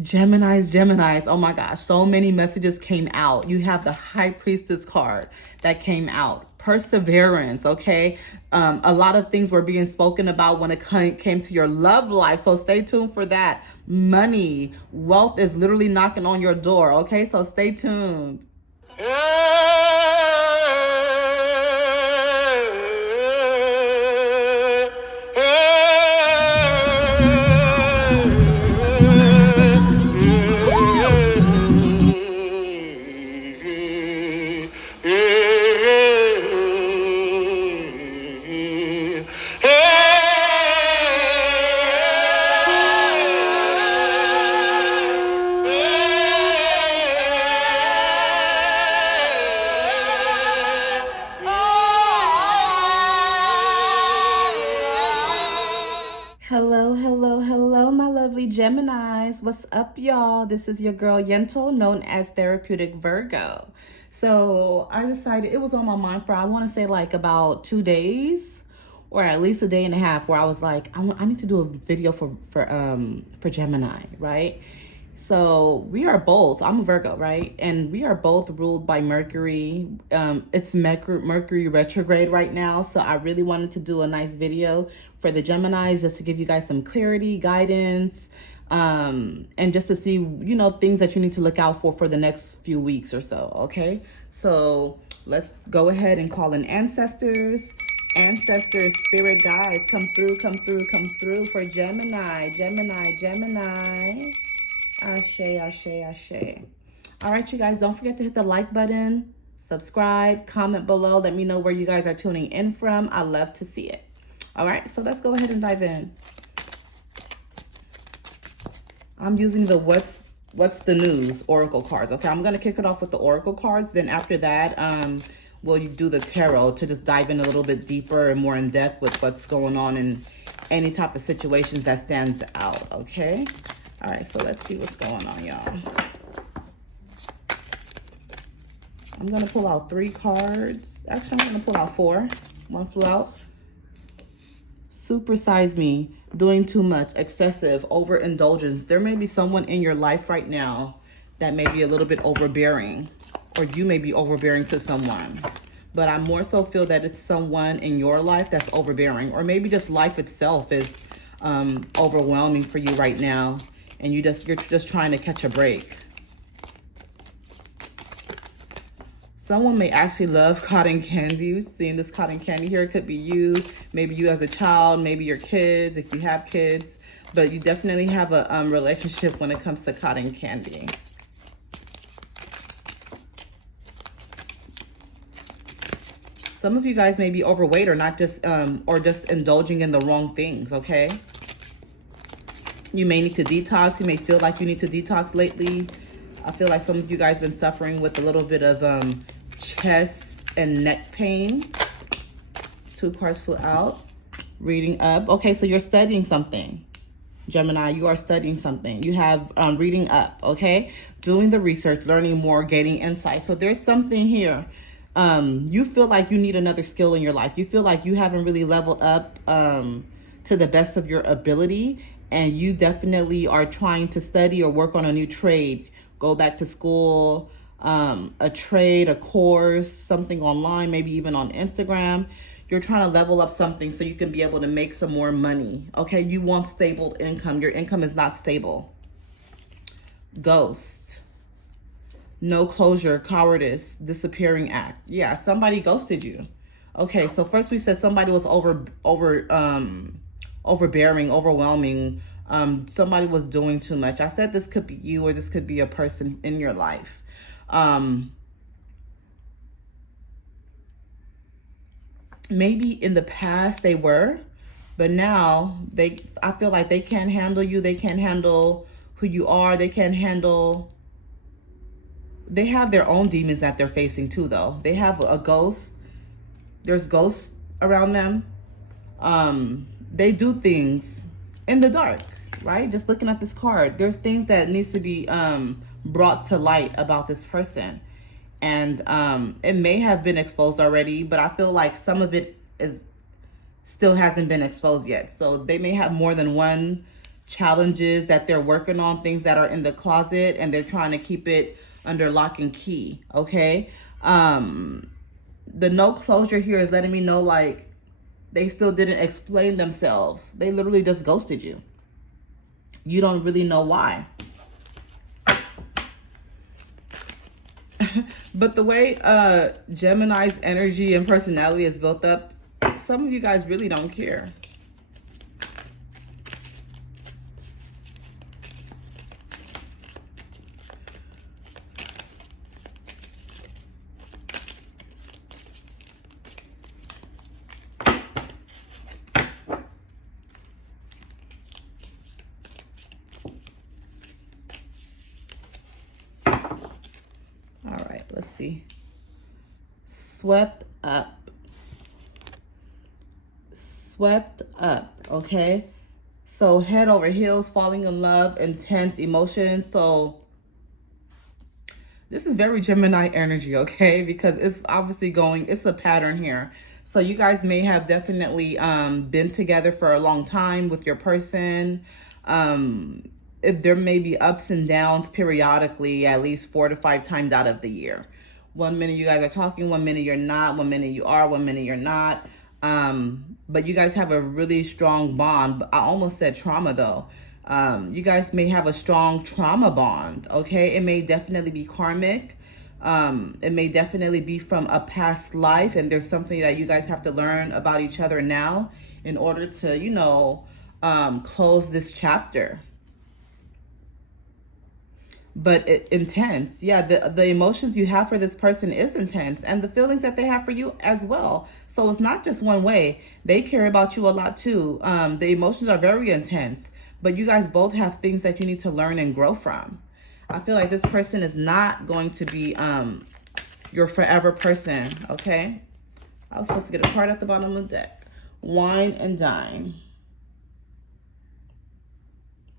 Geminis. Oh my gosh, so many messages came out. You have the High Priestess card that came out. Perseverance, okay? A lot of things were being spoken about when it came to your love life. So stay tuned for that. Money, wealth is literally knocking on your door, okay? So stay tuned. Hello, my lovely Geminis. What's up, y'all? This is your girl Yentl, known as Therapeutic Virgo. So I decided, it was on my mind for, I want to say like about 2 days, or at least a day and a half, where I was like, I need to do a video for Gemini, right? So we are both, I'm a Virgo, right? And we are both ruled by Mercury. It's Mercury retrograde right now. So I really wanted to do a nice video for the Geminis, just to give you guys some clarity, guidance, and just to see, you know, things that you need to look out for the next few weeks or so, okay? So let's go ahead and call in ancestors. Ancestors, spirit guides, come through for Gemini. Ashe. All right, you guys, don't forget to hit the like button, subscribe, comment below. Let me know where you guys are tuning in from. I love to see it. All right, so let's go ahead and dive in. I'm using the What's the News Oracle cards. Okay, I'm going to kick it off with the Oracle cards. Then after that, we'll do the tarot to just dive in a little bit deeper and more in depth with what's going on in any type of situations that stands out, okay? All right, so let's see what's going on, y'all. I'm going to pull out 3 cards. Actually, I'm going to pull out 4. 1 flew out. Supersize me, doing too much, excessive, overindulgence. There may be someone in your life right now that may be a little bit overbearing, or you may be overbearing to someone. But I more so feel that it's someone in your life that's overbearing, or maybe just life itself is overwhelming for you right now, and you're just trying to catch a break. Someone may actually love cotton candy. Seeing this cotton candy here, it could be you, maybe you as a child, maybe your kids, if you have kids, but you definitely have a relationship when it comes to cotton candy. Some of you guys may be overweight, or not just, or just indulging in the wrong things, okay? You may need to detox. You may feel like you need to detox lately. I feel like some of you guys been suffering with a little bit of chest and neck pain. 2 cards flew out. Reading up. Okay, so you're studying something. Gemini, you are studying something. You have reading up, okay? Doing the research, learning more, gaining insight. So there's something here. You feel like you need another skill in your life. You feel like you haven't really leveled up to the best of your ability, and you definitely are trying to study or work on a new trade. Go back to school, a trade, a course, something online, maybe even on Instagram. You're trying to level up something so you can be able to make some more money. Okay, you want stable income. Your income is not stable. Ghost. No closure, cowardice, disappearing act. Yeah, somebody ghosted you. Okay, so first we said somebody was overbearing, overwhelming. Somebody was doing too much. I said this could be you, or this could be a person in your life. Maybe in the past they were, but now I feel like they can't handle you. They can't handle who you are. They have their own demons that they're facing too, though. They have a ghost. There's ghosts around them. They do things in the dark, right? Just looking at this card, there's things that needs to be brought to light about this person. And it may have been exposed already, but I feel like some of it still hasn't been exposed yet. So they may have more than one challenges that they're working on, things that are in the closet, and they're trying to keep it under lock and key, okay? The no closure here is letting me know, like, they still didn't explain themselves. They literally just ghosted you. You don't really know why. But the way Gemini's energy and personality is built up, some of you guys really don't care. Let's see. Swept up. Swept up, okay? So head over heels, falling in love, intense emotions. So this is very Gemini energy, okay? Because it's obviously it's a pattern here. So you guys may have definitely been together for a long time with your person. There may be ups and downs periodically, at least 4 to 5 times out of the year. 1 minute you guys are talking, 1 minute you're not, 1 minute you are, 1 minute you're not. But you guys have a really strong bond. I almost said trauma though. You guys may have a strong trauma bond, okay? It may definitely be karmic. It may definitely be from a past life, and there's something that you guys have to learn about each other now in order to, you know, close this chapter. But intense. Yeah, the emotions you have for this person is intense, and the feelings that they have for you as well. So it's not just one way. They care about you a lot too. The emotions are very intense, but you guys both have things that you need to learn and grow from. I feel like this person is not going to be your forever person, okay? I was supposed to get a card at the bottom of the deck. Wine and dine.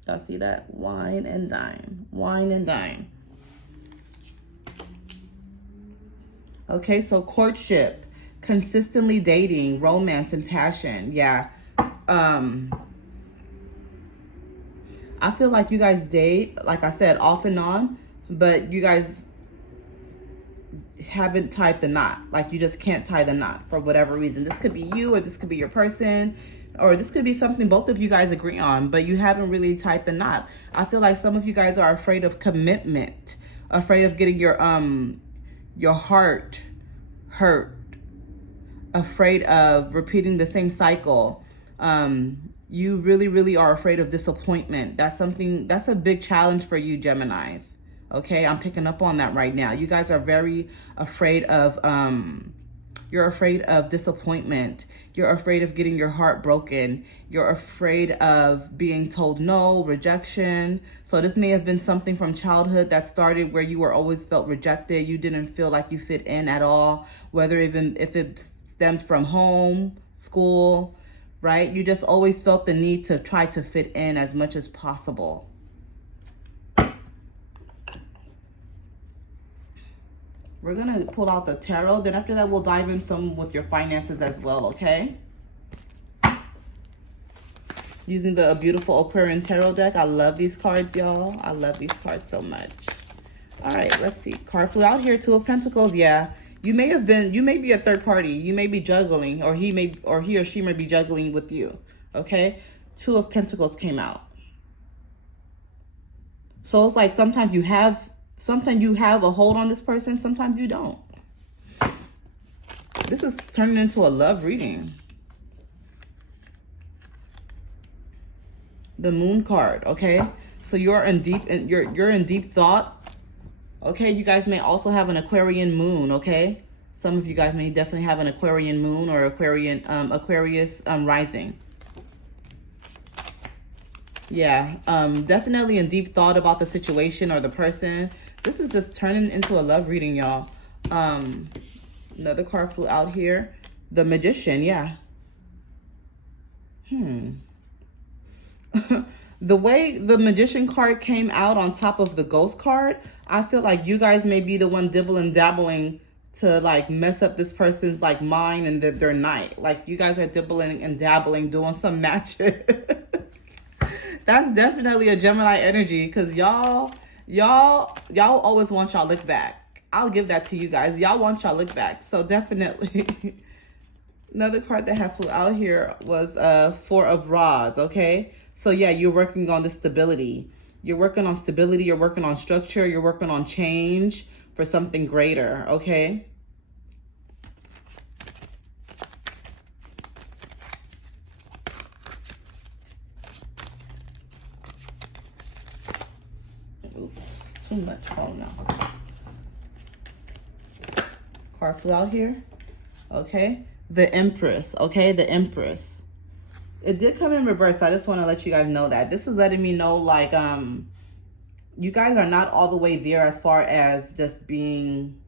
Y'all see that? Wine and dine. Wine and dine. Okay, so courtship, consistently dating, romance and passion. Yeah. I feel like you guys date, like I said, off and on, but you guys haven't tied the knot. Like, you just can't tie the knot for whatever reason. This could be you, or this could be your person, or this could be something both of you guys agree on, but you haven't really tied the knot. I feel like some of you guys are afraid of commitment, afraid of getting your heart hurt, afraid of repeating the same cycle. You really are afraid of disappointment. That's a big challenge for you, Geminis. Okay, I'm picking up on that right now. You guys are very afraid of, you're afraid of disappointment. You're afraid of getting your heart broken. You're afraid of being told no, rejection. So this may have been something from childhood that started where you were always felt rejected. You didn't feel like you fit in at all, whether even if it stemmed from home, school, right? You just always felt the need to try to fit in as much as possible. We're going to pull out the tarot. Then after that, we'll dive in some with your finances as well, okay? Using the beautiful Aquarian Tarot deck. I love these cards, y'all. I love these cards so much. All right, let's see. Card flew out here. 2 of Pentacles. Yeah, you may be a third party. You may be juggling, or he or she may be juggling with you, okay? 2 of Pentacles came out. So it's like sometimes you have a hold on this person, sometimes you don't. This is turning into a love reading. The Moon card, okay? So you're in deep thought. Okay, you guys may also have an Aquarian moon, okay? Some of you guys may definitely have an Aquarian moon or Aquarius rising. Yeah, definitely in deep thought about the situation or the person. This is just turning into a love reading, y'all. Another card flew out here. The Magician, yeah. The way the Magician card came out on top of the Ghost card, I feel like you guys may be the one dibbling dabbling to like mess up this person's like mind and their night. Like you guys are dibbling and dabbling, doing some magic. That's definitely a Gemini energy, because y'all always want y'all look back. I'll give that to you guys. Y'all want y'all look back. So definitely. Another card that had flew out here was Four of Rods, okay? So yeah, you're working on the stability. You're working on stability, you're working on structure, you're working on change for something greater, okay? Oops, too much falling out. Card flew out here, okay? The Empress, okay? The Empress. It did come in reverse. I just want to let you guys know that. This is letting me know, like, you guys are not all the way there as far as just being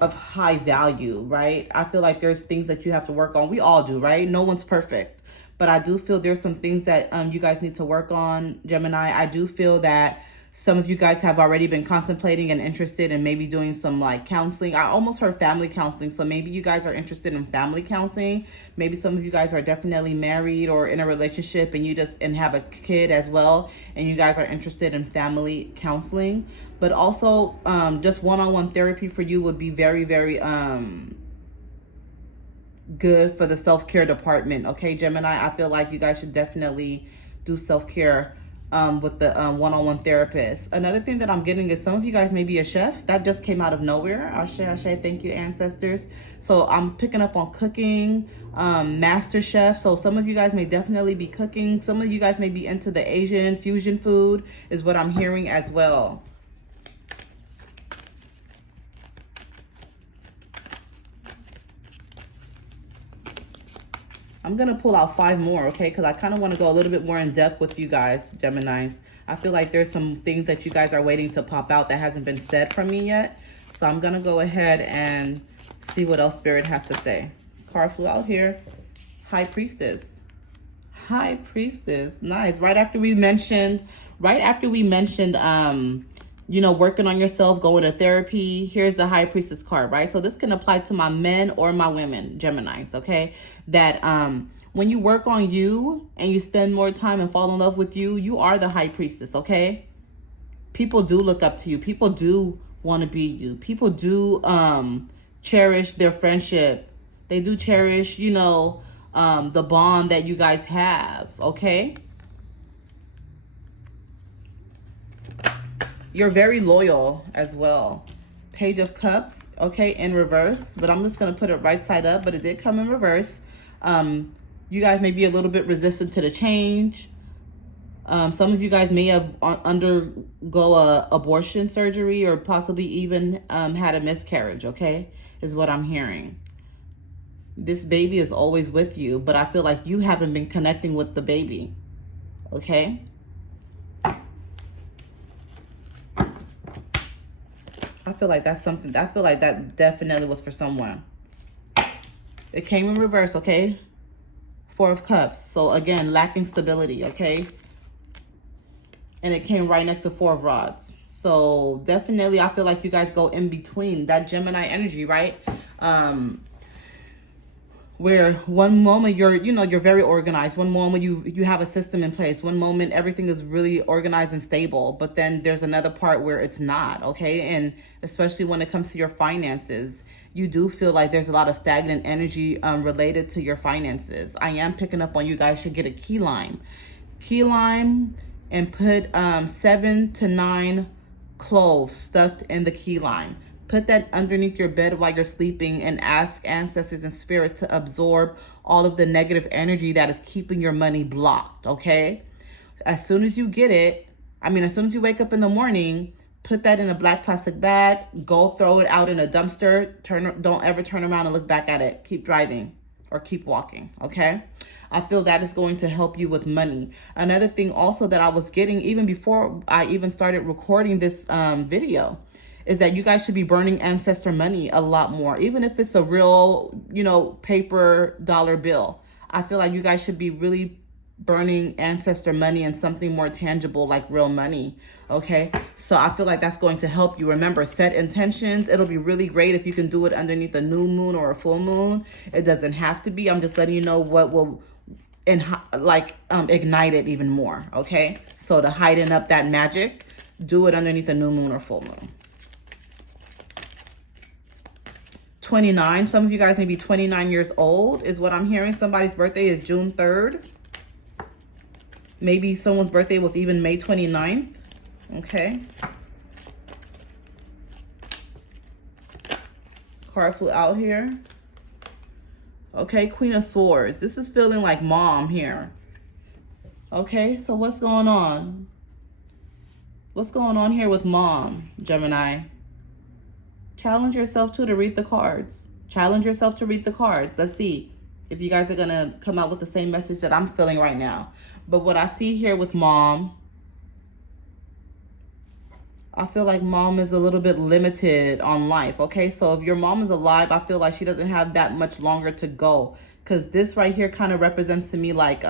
of high value, right? I feel like there's things that you have to work on. We all do, right? No one's perfect. But I do feel there's some things that you guys need to work on, Gemini. I do feel that some of you guys have already been contemplating and interested in maybe doing some like counseling. I almost heard family counseling. So maybe you guys are interested in family counseling. Maybe some of you guys are definitely married or in a relationship and have a kid as well. And you guys are interested in family counseling. But also just one-on-one therapy for you would be very, very good for the self-care department. Okay, Gemini, I feel like you guys should definitely do self-care with the one-on-one therapist. Another thing that I'm getting is some of you guys may be a chef. That just came out of nowhere. Ashe, ashe, thank you, ancestors. So I'm picking up on cooking, master chef. So some of you guys may definitely be cooking. Some of you guys may be into the Asian fusion food is what I'm hearing as well. I'm going to pull out 5 more, okay? Because I kind of want to go a little bit more in depth with you guys, Geminis. I feel like there's some things that you guys are waiting to pop out that hasn't been said from me yet. So I'm going to go ahead and see what else Spirit has to say. Card flew out here. High Priestess. High Priestess. Nice. Right after we mentioned, you know, working on yourself, going to therapy. Here's the High Priestess card, right? So this can apply to my men or my women, Geminis, okay? That when you work on you and you spend more time and fall in love with you, you are the High Priestess, okay? People do look up to you. People do want to be you. People do cherish their friendship. They do cherish, you know, the bond that you guys have, okay? You're very loyal as well. Page of Cups, okay, in reverse. But I'm just going to put it right side up. But it did come in reverse. You guys may be a little bit resistant to the change. Some of you guys may have undergo a abortion surgery or possibly even had a miscarriage, okay, is what I'm hearing. This baby is always with you, but I feel like you haven't been connecting with the baby, okay? I feel like that's something, I feel like that definitely was for someone. It came in reverse, okay? 4 of Cups. So again, lacking stability, okay? And it came right next to 4 of Rods. So definitely, I feel like you guys go in between that Gemini energy, right? Where one moment you're very organized. One moment you have a system in place. One moment everything is really organized and stable. But then there's another part where it's not, okay? And especially when it comes to your finances, you do feel like there's a lot of stagnant energy related to your finances. I am picking up on you guys should get a key lime. Key lime and put 7 to 9 cloves stuck in the key lime. Put that underneath your bed while you're sleeping and ask ancestors and spirit to absorb all of the negative energy that is keeping your money blocked, okay? As soon as you get it, as soon as you wake up in the morning, put that in a black plastic bag, go throw it out in a dumpster, don't ever turn around and look back at it. Keep driving or keep walking, okay? I feel that is going to help you with money. Another thing also that I was getting even before I even started recording this video is that you guys should be burning ancestor money a lot more. Even if it's a real, paper dollar bill. I feel like you guys should be really burning ancestor money and something more tangible like real money, okay? So I feel like that's going to help you. Remember, set intentions. It'll be really great if you can do it underneath a new moon or a full moon. It doesn't have to be. I'm just letting you know what will and like ignite it even more, okay? So to heighten up that magic, do it underneath a new moon or full moon. 29, some of you guys may be 29 years old is what I'm hearing. Somebody's birthday is June 3rd. Maybe someone's birthday was even May 29th, okay? Card flew out here. Okay, Queen of Swords. This is feeling like mom here. Okay, so what's going on? What's going on here with mom, Gemini? Challenge yourself to read the cards. Challenge yourself to read the cards. Let's see if you guys are going to come out with the same message that I'm feeling right now. But what I see here with mom, I feel like mom is a little bit limited on life, okay? So if your mom is alive, I feel like she doesn't have that much longer to go, because this right here kind of represents to me like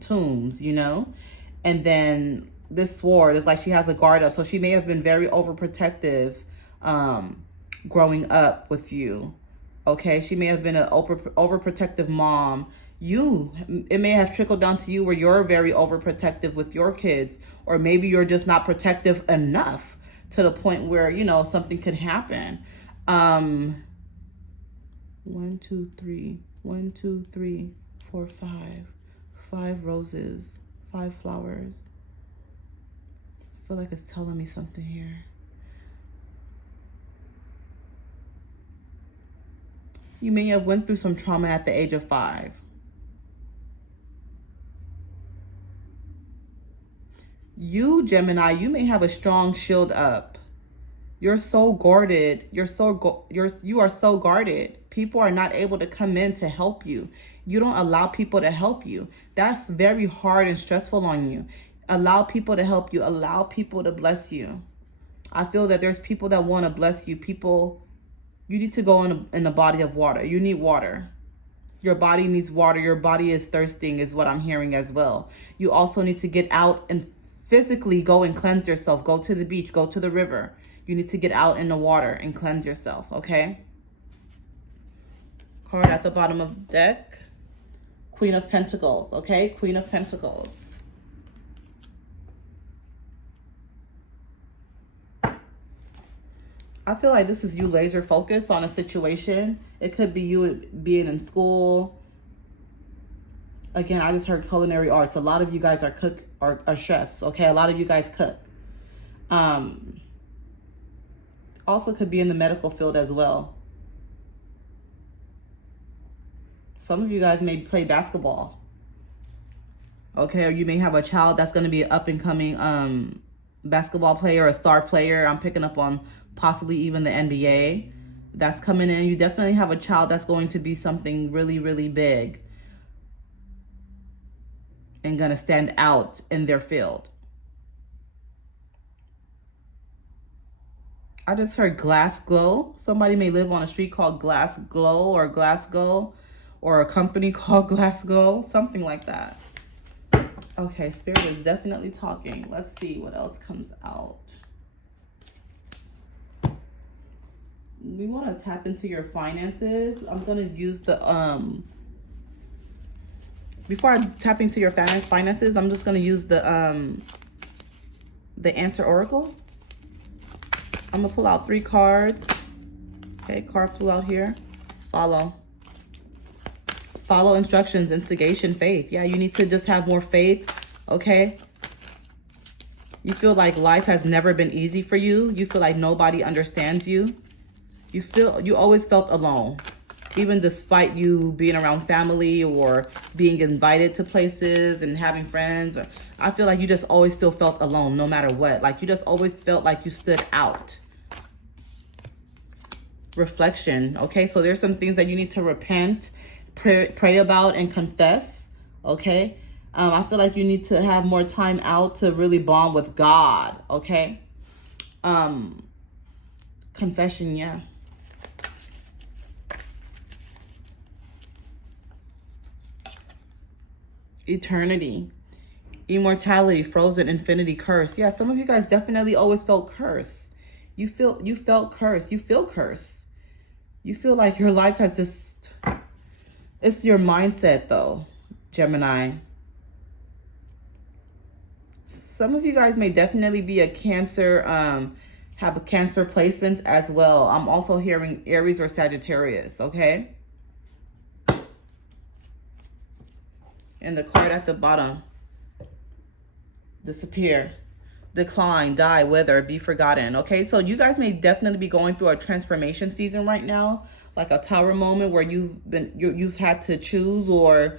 tombs, you know? And then this sword is like she has a guard up, so she may have been very overprotective growing up with you, okay? She may have been an overprotective mom. It may have trickled down to you where you're very overprotective with your kids, or maybe you're just not protective enough to the point where, you know, something could happen. 1, 2, 3, 1, 2, 3, 4, 5. 5 roses, 5 flowers. I feel like it's telling me something here. You may have went through some trauma at the age of 5. You, Gemini, you may have a strong shield up. You're so guarded. You are so guarded. People are not able to come in to help you. You don't allow people to help you. That's very hard and stressful on you. Allow people to help you. Allow people to bless you. I feel that there's people that want to bless you. You need to go in a body of water. You need water. Your body needs water. Your body is thirsting is what I'm hearing as well. You also need to get out and physically go and cleanse yourself. Go to the beach, go to the river. You need to get out in the water and cleanse yourself, okay? Card at the bottom of the deck. Queen of Pentacles, okay? Queen of Pentacles. I feel like this is you laser focused on a situation. It could be you being in school. Again, I just heard culinary arts. A lot of you guys are chefs, okay? A lot of you guys cook. Also could be in the medical field as well. Some of you guys may play basketball, okay? Or you may have a child that's going to be an up-and-coming basketball player, a star player. I'm picking up on possibly even the NBA that's coming in. You definitely have a child that's going to be something really, really big and going to stand out in their field. I just heard Glass Glow. Somebody may live on a street called Glass Glow or Glasgow, or a company called Glasgow, something like that. Okay, Spirit is definitely talking. Let's see what else comes out. We want to tap into your finances. I'm going to use the before I tap into your finances, I'm just going to use the Answer Oracle. I'm going to pull out 3 cards. Okay, card flew out here. Follow instructions, instigation, faith. Yeah, you need to just have more faith, okay? You feel like life has never been easy for you. You feel like nobody understands you. You always felt alone, even despite you being around family or being invited to places and having friends. I feel like you just always still felt alone no matter what. Like you just always felt like you stood out. Reflection, okay? So there's some things that you need to repent, pray about, and confess, okay? I feel like you need to have more time out to really bond with God, okay? Confession, yeah. Eternity, immortality, frozen, infinity, curse. Yeah, some of you guys definitely always felt cursed. You felt cursed. You feel cursed. You feel like your life has just, it's your mindset though, Gemini. Some of you guys may definitely be a Cancer, have a Cancer placements as well. I'm also hearing Aries or Sagittarius, okay? And the card at the bottom, disappear, decline, die, wither, be forgotten. Okay, so you guys may definitely be going through a transformation season right now, like a Tower moment where you've had to choose, or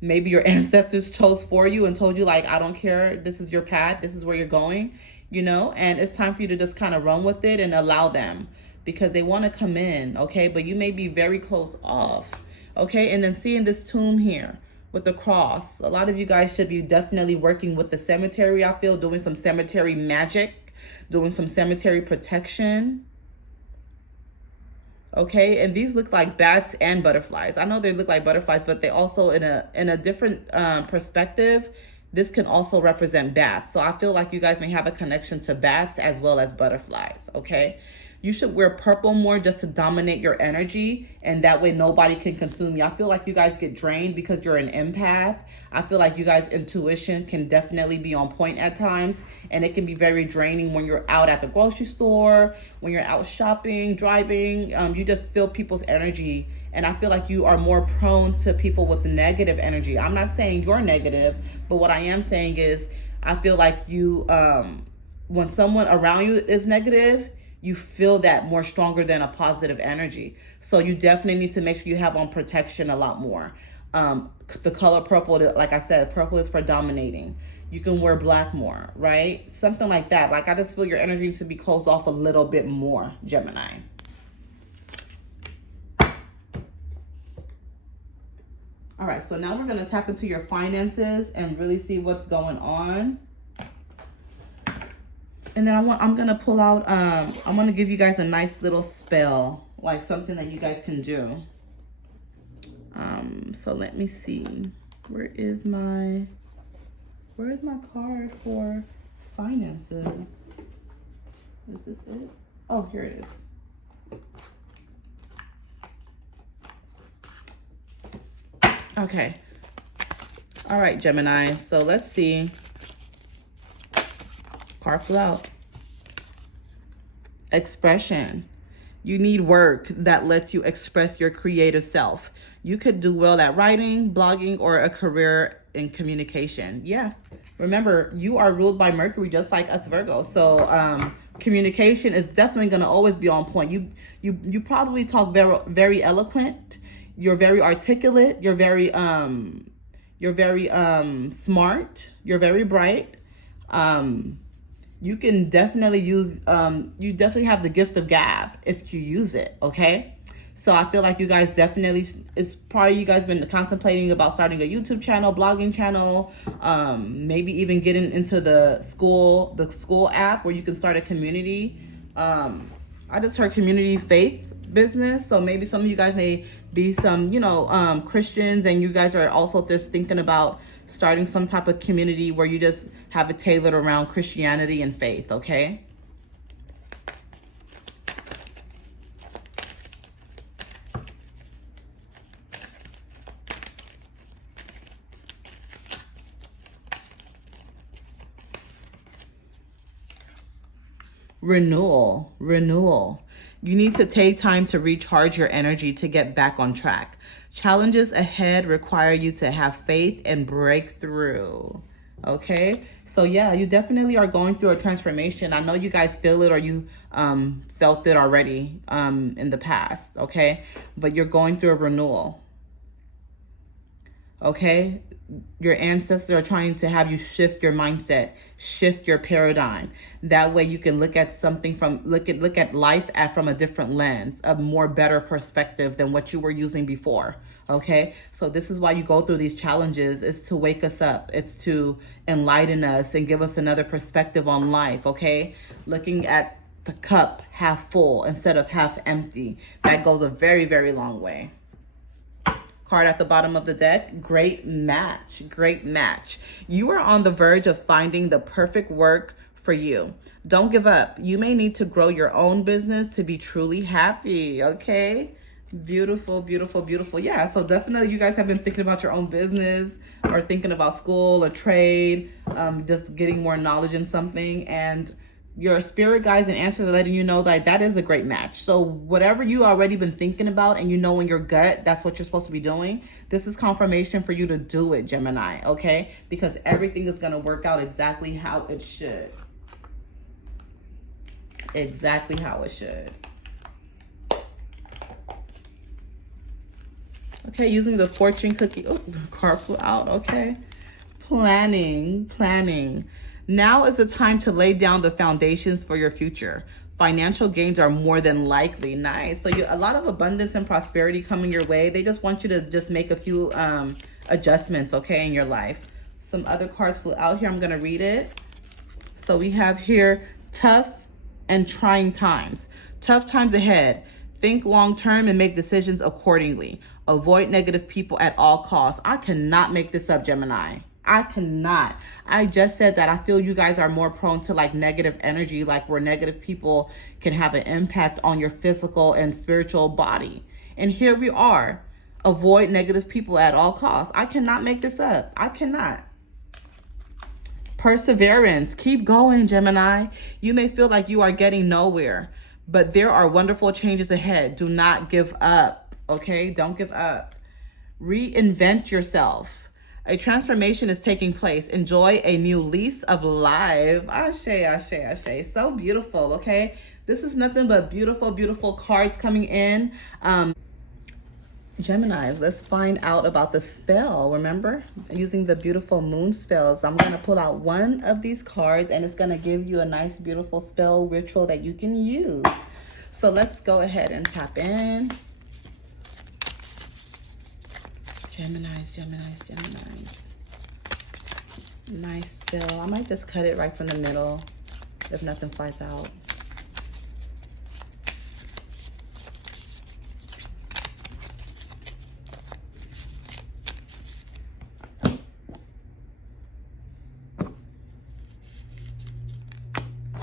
maybe your ancestors chose for you and told you, like, I don't care, this is your path, this is where you're going, you know, and it's time for you to just kind of run with it and allow them, because they want to come in, okay? But you may be very close off, okay? And then seeing this tomb here with the cross, a lot of you guys should be definitely working with the cemetery. I feel doing some cemetery magic, doing some cemetery protection. Okay, and these look like bats and butterflies. I know they look like butterflies, but they also, in a different perspective, this can also represent bats. So I feel like you guys may have a connection to bats as well as butterflies, okay? You should wear purple more just to dominate your energy, and that way nobody can consume you. I feel like you guys get drained because you're an empath. I feel like you guys' intuition can definitely be on point at times, and it can be very draining when you're out at the grocery store, when you're out shopping, driving. You just feel people's energy, and I feel like you are more prone to people with negative energy. I'm not saying you're negative, but what I am saying is I feel like you, when someone around you is negative, you feel that more stronger than a positive energy. So you definitely need to make sure you have on protection a lot more. The color purple, like I said, purple is for dominating. You can wear black more, right? Something like that. Like, I just feel your energy needs to be closed off a little bit more, Gemini. All right, so now we're going to tap into your finances and really see what's going on. And then I'm going to pull out, I'm going to give you guys a nice little spell, like something that you guys can do. So let me see. Where is my card for finances? Is this it? Oh, here it is. Okay. All right, Gemini. So let's see. Card flew out. Expression. You need work that lets you express your creative self. You could do well at writing, blogging, or a career in communication. Yeah. Remember, you are ruled by Mercury just like us Virgos. So communication is definitely going to always be on point. You probably talk very, very eloquent. You're very articulate. You're very smart. You're very bright. You can definitely use, you definitely have the gift of gab if you use it, okay? So I feel like you guys definitely, it's probably you guys been contemplating about starting a YouTube channel, blogging channel, maybe even getting into the school app where you can start a community. I just heard community faith business. So maybe some of you guys may be some, Christians, and you guys are also just thinking about starting some type of community where you just have it tailored around Christianity and faith, okay? Renewal. You need to take time to recharge your energy to get back on track. Challenges ahead require you to have faith and break through. Okay, so yeah, you definitely are going through a transformation. I know you guys feel it, or you felt it already in the past, okay? But you're going through a renewal. Okay, your ancestors are trying to have you shift your mindset, shift your paradigm. That way you can look at something look at life from a different lens, a more better perspective than what you were using before. Okay, so this is why you go through these challenges, is to wake us up. It's to enlighten us and give us another perspective on life. Okay, looking at the cup half full instead of half empty. That goes a very, very long way. Card at the bottom of the deck, great match. You are on the verge of finding the perfect work for you. Don't give up. You may need to grow your own business to be truly happy, okay? Beautiful, beautiful, beautiful. Yeah, so definitely you guys have been thinking about your own business or thinking about school or trade, just getting more knowledge in something. And your spirit guides and answers are letting you know that that is a great match. So whatever you already been thinking about and you know in your gut, that's what you're supposed to be doing. This is confirmation for you to do it, Gemini, okay? Because everything is going to work out exactly how it should. Exactly how it should. Okay, using the fortune cookie. Oh, card flew out. Okay. Planning. Now is the time to lay down the foundations for your future. Financial gains are more than likely. Nice. So a lot of abundance and prosperity coming your way. They just want you to just make a few adjustments, okay, in your life. Some other cards flew out here. I'm going to read it. So we have here tough and trying times. Tough times ahead. Think long term and make decisions accordingly. Avoid negative people at all costs. I cannot make this up, Gemini. I cannot. I just said that I feel you guys are more prone to like negative energy, like where negative people can have an impact on your physical and spiritual body. And here we are. Avoid negative people at all costs. I cannot make this up. I cannot. Perseverance. Keep going, Gemini. You may feel like you are getting nowhere, but there are wonderful changes ahead. Do not give up. Okay, don't give up. Reinvent yourself. A transformation is taking place. Enjoy a new lease of life. Ashe, ashe, ashe. So beautiful, okay? This is nothing but beautiful, beautiful cards coming in. Gemini, let's find out about the spell. Remember, using the beautiful moon spells. I'm going to pull out one of these cards and it's going to give you a nice, beautiful spell ritual that you can use. So let's go ahead and tap in. Geminis. Nice spell. I might just cut it right from the middle if nothing flies out.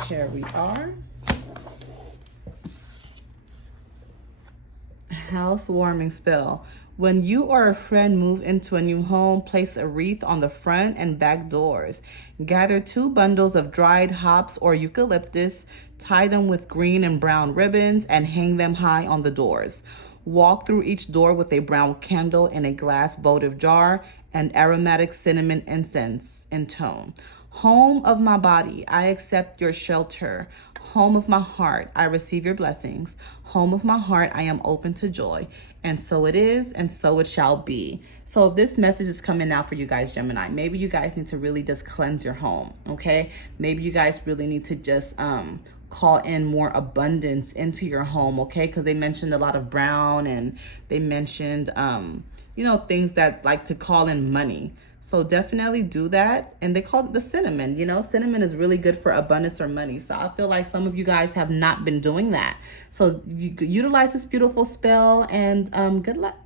Here we are. Housewarming spell. When you or a friend move into a new home, place a wreath on the front and back doors. Gather 2 bundles of dried hops or eucalyptus, tie them with green and brown ribbons, and hang them high on the doors. Walk through each door with a brown candle in a glass votive jar and aromatic cinnamon incense in tone. Home of my body, I accept your shelter. Home of my heart, I receive your blessings. Home of my heart, I am open to joy. And so it is, and so it shall be. So if this message is coming out for you guys, Gemini, maybe you guys need to really just cleanse your home, okay? Maybe you guys really need to just call in more abundance into your home, okay? Because they mentioned a lot of brown and they mentioned, things that like to call in money. So definitely do that. And they call it the cinnamon. Cinnamon is really good for abundance or money. So I feel like some of you guys have not been doing that. So you utilize this beautiful spell and good luck.